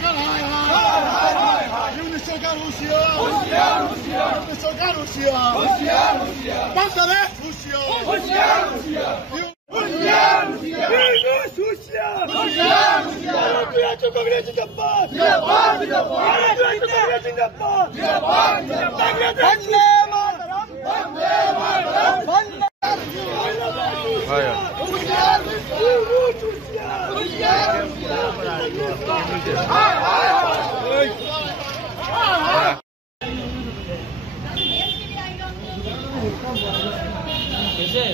সরকার হায় হায় unit সরকার হুঁশিয়ার হুঁশিয়ার হুঁশিয়ার সরকার হুঁশিয়ার হুঁশিয়ার হুঁশিয়ার বাংলাদেশ হুঁশিয়ার হুঁশিয়ার হুঁশিয়ার হুঁশিয়ার হুঁশিয়ার হুঁশিয়ার হুঁশিয়ার কংগ্রেস জিন্দাবাদ জিন্দাবাদ জিন্দাবাদ কংগ্রেস জিন্দাবাদ জিন্দাবাদ জিন্দাবাদ বন্দে মাতরম বন্দে মাতরম বন্দে হুঁশিয়ার হুঁশিয়ার হুঁশিয়ার হায় হায় कैसे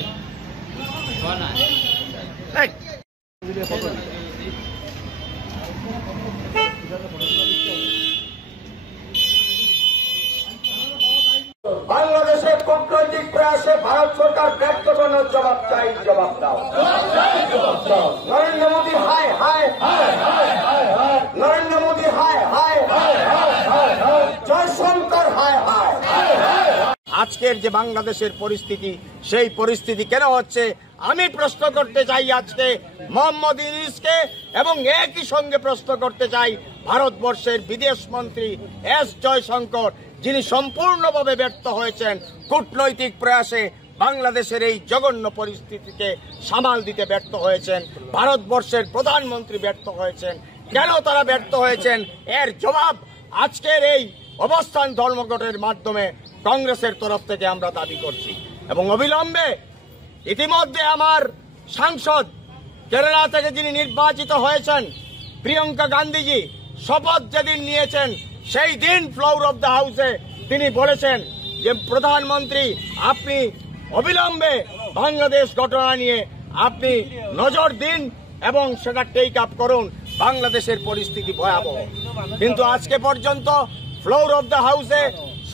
कौन है বাংলাদেশের কূটনৈতিক প্রয়াসে ভারত সরকার ব্যর্থ করার জবাব চাই, জবাব দাও। নরেন্দ্র মোদী হায় হায় নরেন্দ্র মোদী হায় হায় জয়শঙ্কর হায় হায়। আজকের যে বাংলাদেশের পরিস্থিতি, সেই পরিস্থিতি কেন হচ্ছে আমি প্রশ্ন করতে চাই আজকে মোহাম্মদ ইউনূসকে, এবং একই সঙ্গে প্রশ্ন করতে চাই ভারতবর্ষের বিদেশ মন্ত্রী এস জয়শঙ্কর, যিনি সম্পূর্ণভাবে ব্যর্থ হয়েছেন কূটনৈতিক প্রয়াসে বাংলাদেশের এই জঘন্য পরিস্থিতিকে সামাল দিতে ব্যর্থ হয়েছেন। ভারতবর্ষের প্রধানমন্ত্রী ব্যর্থ হয়েছেন। কেন তারা ব্যর্থ হয়েছেন এর জবাব আজকের এই অবস্থান ধর্মঘটের মাধ্যমে কংগ্রেসের তরফ থেকে আমরা দাবি করছি। এবং অবিলম্বে ইতিমধ্যে আমার সাংসদ কেরালা থেকে যিনি নির্বাচিত হয়েছেন প্রিয়াঙ্কা গান্ধীজি শপথ যেদিন নিয়েছেন সেই দিন ফ্লোর অব দ্য হাউসে তিনি বলেছেন যে প্রধানমন্ত্রী আপনি অবিলম্বে বাংলাদেশ ঘটনা নিয়ে আপনি নজর দিন এবং সেটা টেক আপ করুন, বাংলাদেশের পরিস্থিতি ভয়াবহ। কিন্তু আজকে পর্যন্ত ফ্লোর অব দ্য হাউসে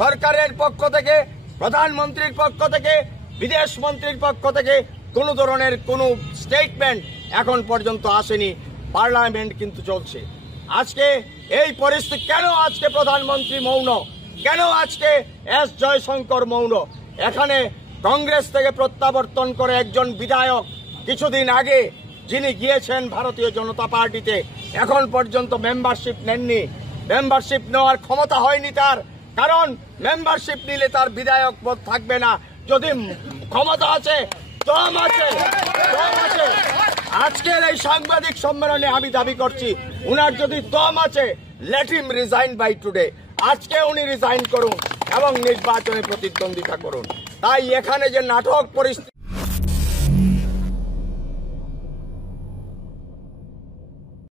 সরকারের পক্ষ থেকে, প্রধানমন্ত্রীর পক্ষ থেকে, বিদেশ মন্ত্রীর পক্ষ থেকে কোন ধরনের কোন স্টেটমেন্ট এখন পর্যন্ত আসেনি। পার্লামেন্ট কিন্তু চলছে। আজকে এই পরিস্থিতি কেন? আজকে প্রধানমন্ত্রী মৌন কেন? আজকে এস জয়শঙ্কর মৌন? এখানে কংগ্রেস থেকে প্রত্যাবর্তন করে একজন বিধায়ক কিছুদিন আগে যিনি গিয়েছেন ভারতীয় জনতা পার্টিতে, এখন পর্যন্ত মেম্বারশিপ নেননি। মেম্বারশিপ নেওয়ার ক্ষমতা হয়নি তার, কারণ মেম্বারশিপ নিলে তার বিধায়ক পদ থাকবে না। যদি ক্ষমতা আছে, দম আছে, দম আছে। আজকের এই সাংবাদিক সম্মেলনে আমি দাবি করছি উনার যদি দম আছে, let him resign by today. আজকে উনি রিজাইন করুন এবং নির্বাচনে প্রতিদ্বন্দ্বিতা করুন। তাই এখানে যে নাটক পরিস্থিতি